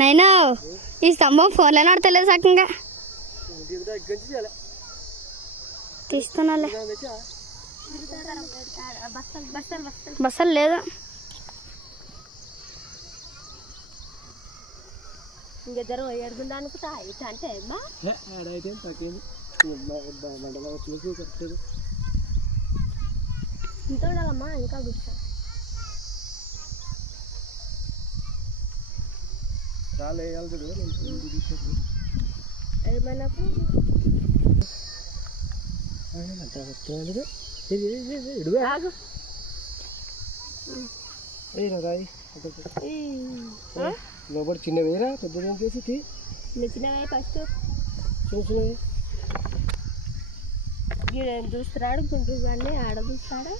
నైనా ఈ స్తంభం ఫోన్లో నడతలేదు సకంగా తీస్తున్నాలే బస్సలు లేదు ఇంకిద్దరు ఎడుగుండా అనుకుంటా ఇట్లా అంటే ఇంత ఉండాలమ్మా ఇంకా కూర్చో ఏమన్నప్పుడు లోపల చిన్న వేరా పెద్ద చేసి చిన్నవే ఫస్ట్ చూస్తున్నాడు గుంటూరు కానీ ఆడ చూస్తాడు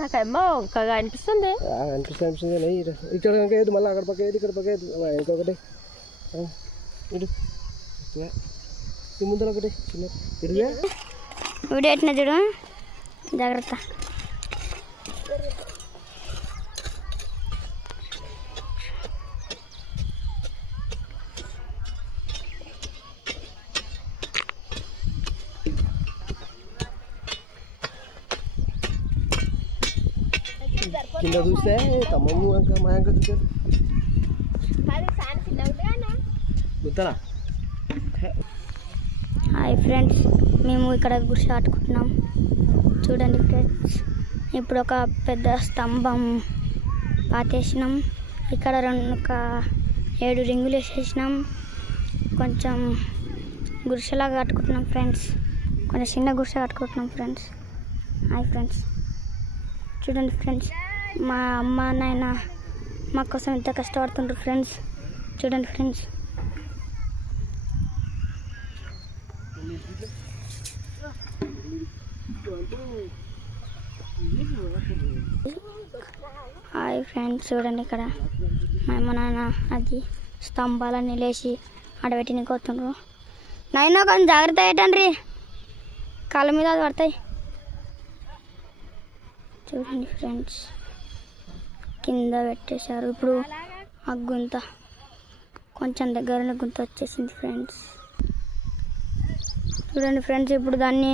నాకేమో ఒక్కగా అనిపిస్తుంది అనిపిస్తుంది ఇక్కడ ఏది మళ్ళీ అక్కడ పక్క ఏది ఇక్కడ పక్క ఏది ఇంకొకటి ఇటు ముందర ఒకటి చిన్న ఇరుగా వీడియో ఎట్టిన చూడు జాగ్రత్త కింద చూస్తే తమ్మమ్మ ఇంకా మా ఇంకా చూసారు గుర్తనా. హాయ్ ఫ్రెండ్స్, మేము ఇక్కడ గుడిసె కట్టుకుంటున్నాం చూడండి ఫ్రెండ్స్. ఇప్పుడు ఒక పెద్ద స్తంభం పాతేసినాం. ఇక్కడ ఒక 7 రింగులు వేసేసినాం. కొంచెం గుడిసెలాగా కట్టుకుంటున్నాం ఫ్రెండ్స్. కొంచెం చిన్న గుడిసె కట్టుకుంటున్నాం ఫ్రెండ్స్. హాయ్ ఫ్రెండ్స్, చూడండి ఫ్రెండ్స్, మా అమ్మ నాయన మా కోసం ఎంత కష్టపడుతుంటారు ఫ్రెండ్స్. చూడండి ఫ్రెండ్స్. హాయ్ ఫ్రెండ్స్, చూడండి ఇక్కడ మా అమ్మ నాన్న అది స్తంభాలన్నీ లేచి ఆడబెట్టిన కొత్తుండ్రు. నైనా కొంచెం జాగ్రత్త పెట్టండి, కాళ్ళ మీద అది పడతాయి. చూడండి ఫ్రెండ్స్, కింద పెట్టేశారు. ఇప్పుడు ఆ గుంత కొంచెం దగ్గరనే గుంత వచ్చేసింది ఫ్రెండ్స్. చూడండి ఫ్రెండ్స్, ఇప్పుడు దాన్ని